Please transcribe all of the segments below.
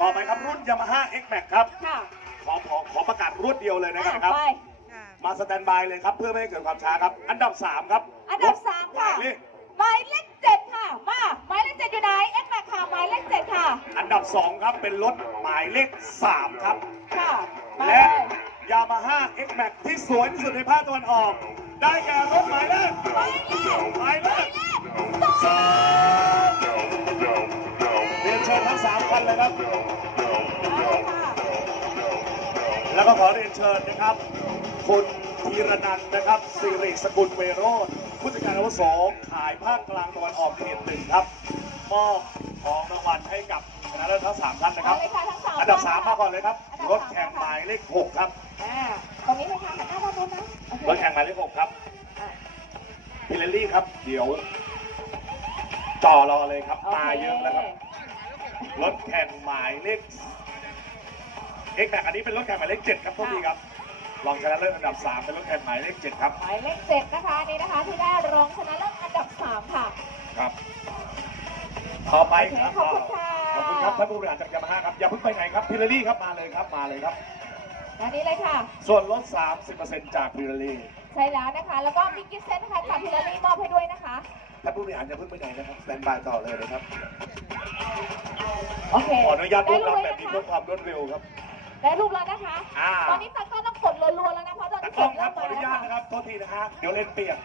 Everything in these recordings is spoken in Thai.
ต่อไปครับรุ่น Yamaha X Max ครับ ค่ะขอขอขอประกาศรวดเดียวเลยนะอะครับ ไป มาสแตนบายเลยครับเพื่อไม่ให้เกิดความช้าครับ อันดับ 3 ครับอันดับสามค่ะ หมายเลขหมายเลขเจ็ดค่ะ มา หมายเลขเจ็ดอยู่ไหน เอ็กแม็กค่ะ หมายเลขเจ็ดค่ะ อันดับ 2 ครับเป็นรถหมายเลข 3 ครับ ค่ะมาเลและย Yamaha X Max ที่สวยที่สุดในภาคตะวันออก ได้แก่รถหมายเลขหมายเลขหมายเลข นเลยครับมาเลยค่ะแล้วก็ขอเรียนเชิญนะครับ คุณธีรนันท์นะครับสิริสกุลเวโรธผู้จัดการอาวุโสขายภาคกลางตะวันออกเขตหนึ่งครับมอบของรางวัลให้กับชนะเลิศทั้งสามท่านนะคมารับเลยค่ะทั้งสามอันดับสามมาก่อนเลยครับอันดับรถสามแข่งหมายเลขหกครับอ่าตรงนี้เลยค่ะหันหน้าด้านนู้นนะโอเครถแข่งหมายเลขหกครับอะพิเรลลี่ครับ เดี๋ยว ต่อรอเลยครับโอเคมาเยอะแล้วครับ รถแข่งหมายเลขเอ็กแบกอันนี้เป็นรถแข่งหมายเลขเจ็ดครับโทษทีครับ รองชนะเลิศอันดับสามเป็นรถแข่งหมายเลขเจ็ดครับ หมายเลขเจ็ดนะคะนี่นะคะ ที่ได้รองชนะเลิศอันดับสามค่ะ ครับ ต่อไปครับโอเคขอบคุณค่ะ ขอบคุณครับท่านผู้บริหารจากยามาฮ่าครับ อย่าเพิ่งไปไหนครับพิเรลลี่ครับ มาเลยครับ มาเลยครับอันนี้เลยค่ะ ส่วนลด 30%จากพิเรลลี่ ใช่แล้วนะคะ แล้วก็มีกิฟต์เซตนะคะ ท่านผู้บริหารอย่าเพิ่งไปไหนนะครับสแตนบายต่อเลยนะครับ โอเคขออนุญาตรได้วบรูรัปบเลยแบบนะนี้คะเพื่อความรวดเร็วครับ ได้รูปแล้วนะคะ อ่า ตอนนี้ตากล้องต้องกดรัวๆแล้วนะเพราะตอนตานี้กล้องครับกขอดอนุเริ่ญามตมานะครับ โทษทีนะฮะ เดี๋ยวเล่นเปลี่ยน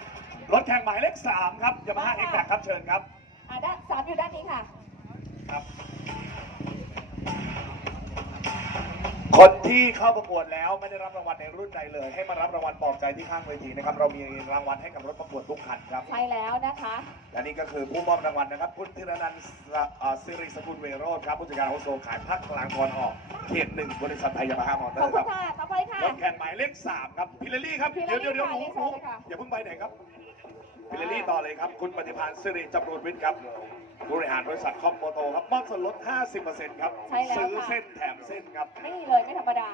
รถแข่งหมายเลข3ครับยามาฮ่าเอ็กแบกครับ เชิญครับ อ่าด้านสามอยู่ด้านนี้ค่ะ คนที่เข้าประกวดแล้วไม่ได้รับรางวัลในรุ่นใดเลย ให้มารับรางวัลปลอบใจที่ข้างเวทีนะครับเรามีรางวัลให้กับรถประกวดทุกคันครับใช่แล้วนะคะ และนี่ก็คือผู้มอบรางวัลนะครับคุณธีรนันท์สะเอ่อสิริสกุลเวโรธครับผู้จัดการอาวุโสขายภาคกลางตะวันออกเขตหนึ่งบริษัทไทยยามาฮ่ามอเตขออบร์คุคณรับค่ะต่อไปค่ะรถแข่งหมายเลขสามครับพิลลี่ครับพิลเดี๋ยวลี่เดี๋ยวเดี๋ยวหนูค่ะหนูเรียนเชิญเลยค่ะอย่าเพิ่งไปไหนครับพิลลี่ต่อเลยครับ คุณปฏิภาณสิริจำรูนวิทย์ครับ บริหารบริษัทคอมโมโตครับมอบส่วนลด 50%ครับใช่แล้วซื้อค่ะ เส้นแถมเส้นครับไม่มีเลยไม่ธรรมดา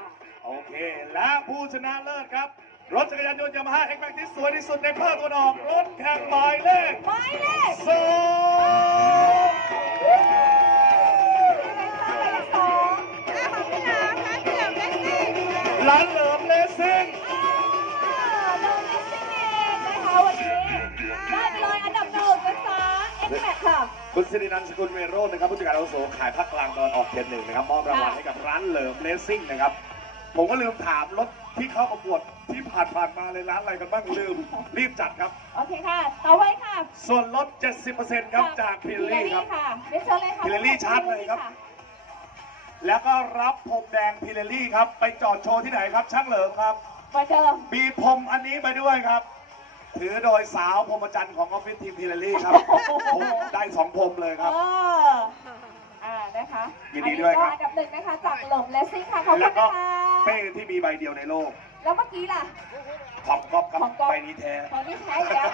โอเค และผู้ชนะเลิศครับ รถจักรยานยนต์ยามาฮ่าเอ็กแม็กที่สวยที่สุดในภาคตะวันออกรถแข่งหมายเลขหมายเลขสองสองร้านเหลิมเลสซิ่งโด ค่ะคุณสิรินันท์สกุลเวโรจน์นะครับผู้จัดการอาวุโสขายภาคกลางตะวันออกเขตหนึ่งนะครับมอบรางวัลให้กับร้านเหลิมเลสซิ่งนะครับ ผมก็ลืมถามรถที่เข้าประกวดที่ผ่านผ่านๆมาเลยร้านอะไรกันบ้างลืมรีบจัดครับ โอเคค่ะ ต่อไปค่ะส่วนลด 70%ครับจากพิลลี่ครับ ค่ะเรียนเชิญเลยค่ะพิลลี่ชาร์จเลยครับ แล้วก็รับพรมแดงพิลลี่ครับ ไปจอดโชว์ที่ไหนครับช่างเหลิมครับ มาเดิมมีพรมอันนี้ไปด้วยครับ ถือโดยสาวพรหมจันทร์ของออฟฟิศทีมพิลลี่ครับ ผมได้สองพรมเลยครับเอออ่านะคะยินดีด้วยครับ อันนี้ก็อันดับหนึ่งนะคะจากหลมเลสซิ่งค่ะขอบคุแล้วณก็นะคะเป้ที่มีใบเดียวในโลกแล้วเมื่อกี้ล่ะ ของก๊อฟครับของก๊อฟ ใบนี้แท้ ตอนนี้แพ้อีกแล้ว